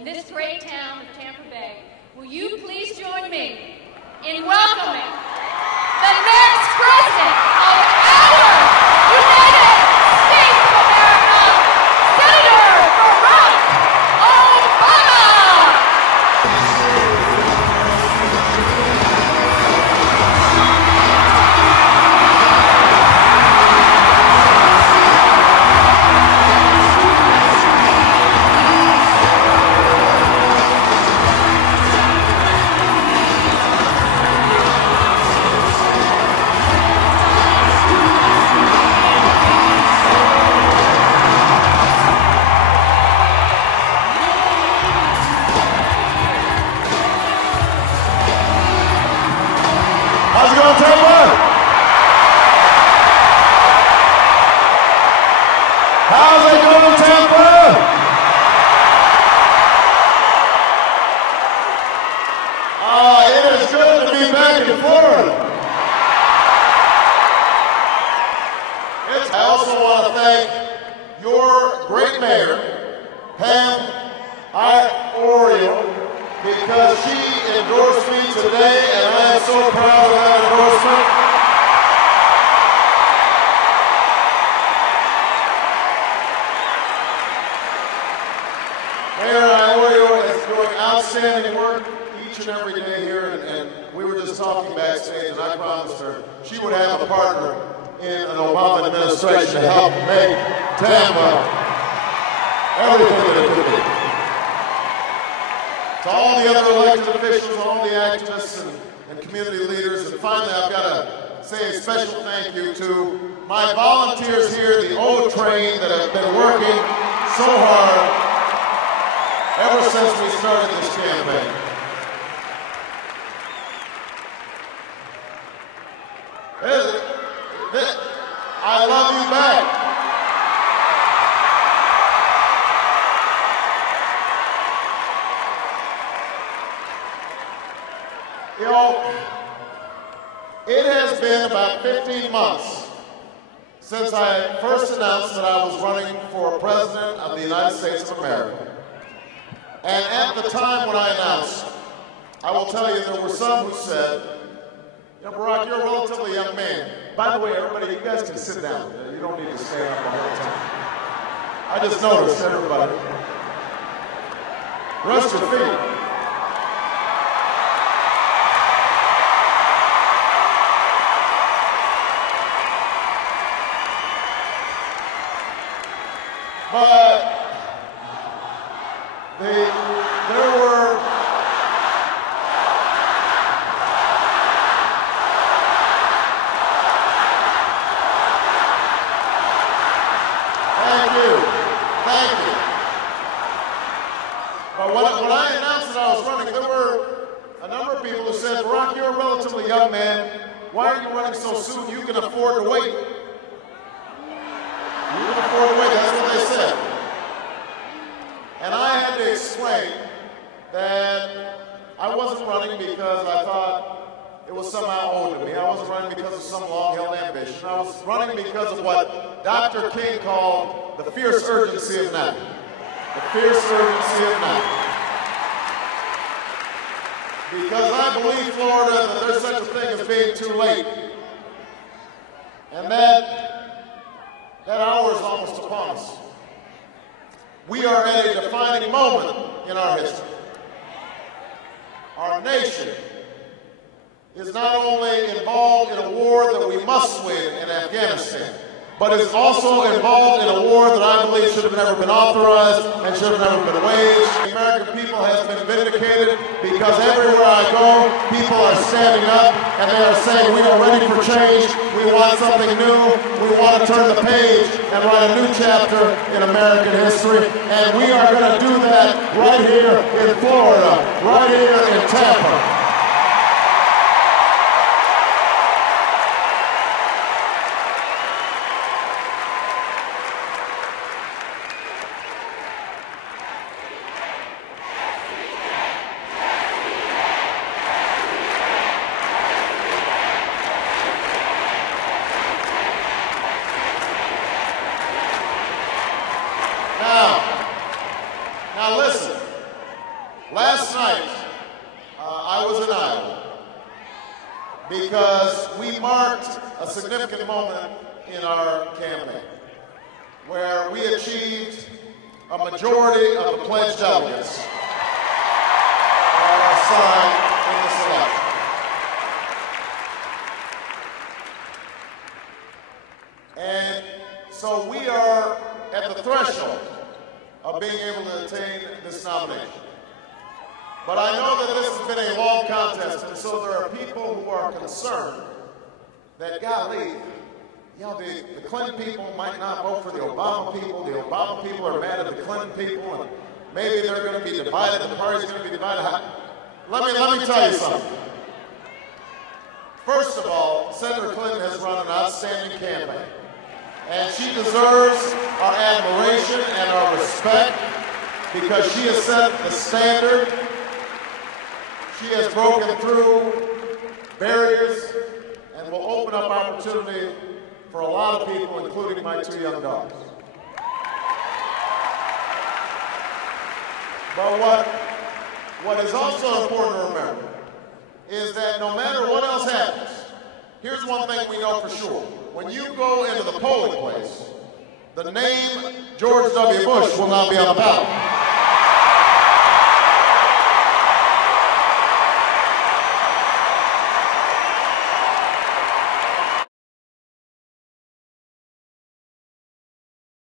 in this great town of Tampa Bay. Will you please join me in welcoming the next president of our United States of America, Senator Barack Obama! How's it going, Tampa? How's it going, Tampa? It is good to be back in Florida. I also want to thank your great mayor, Pam Iorio, because she endorsed me today, and I am so proud of that endorsement. Mayor Iorio is doing outstanding work each and every day here, and we were just talking backstage, and I promised her she would have a partner in an Obama administration to help make Tampa everything that it could be. To all the other elected officials, all the activists and community leaders, and finally I've got to say a special thank you to my volunteers here, the O Train, that have been working so hard ever since we started this campaign. I love you back. You know, it has been about 15 months since I first announced that I was running for president of the United States of America. And at the time when I announced, I will tell you there were some who said, you know, Barack, you're a relatively young man. By the way, everybody, you guys can sit down. You don't need to stand up the whole time. I just noticed everybody. Rest your feet. But there were thank you. But when I announced that I was running, there were a number of people who said, Barack, you're a relatively young man. Why are you running so soon? You can afford to wait. You can afford to wait, that's what they said. And I had to explain that I wasn't running because I thought it was somehow owed to me. I wasn't running because of some long-held ambition. I was running because of what Dr. King called the fierce urgency of now. The fierce urgency of now. Because I believe, Florida, that there's such a thing as being too late. And that hour is almost upon us. We are at a defining moment in our history. Our nation is not only involved in a war that we must win in Afghanistan, but is also involved in a war that I believe should have never been authorized and should have never been waged. The American people has been vindicated because everywhere I go, people are standing up and they are saying, we are ready for change, we want something new, we want to turn the page and write a new chapter in American history, and we are going to do that right here in Florida, right here in Tampa. Now listen, Last night, I was in Iowa because we marked a significant moment in our campaign where we achieved a majority of the pledged delegates assigned in this election. And so we are at the threshold of being able to attain this nomination. But I know that this has been a long contest, and so there are people who are concerned that, golly, you know, the Clinton people might not vote for the Obama people. The Obama people are mad at the Clinton people, and maybe they're going to be divided. The party's going to be divided. Let me tell you something. First of all, Senator Clinton has run an outstanding campaign, and she deserves our admiration and our respect because she has set the standard. She has broken through barriers and will open up opportunity for a lot of people, including my 2 young daughters. But what is also important to remember is that no matter what else happens, here's one thing we know for sure. When you go into the polling place, the name George W. Bush will not be on the ballot.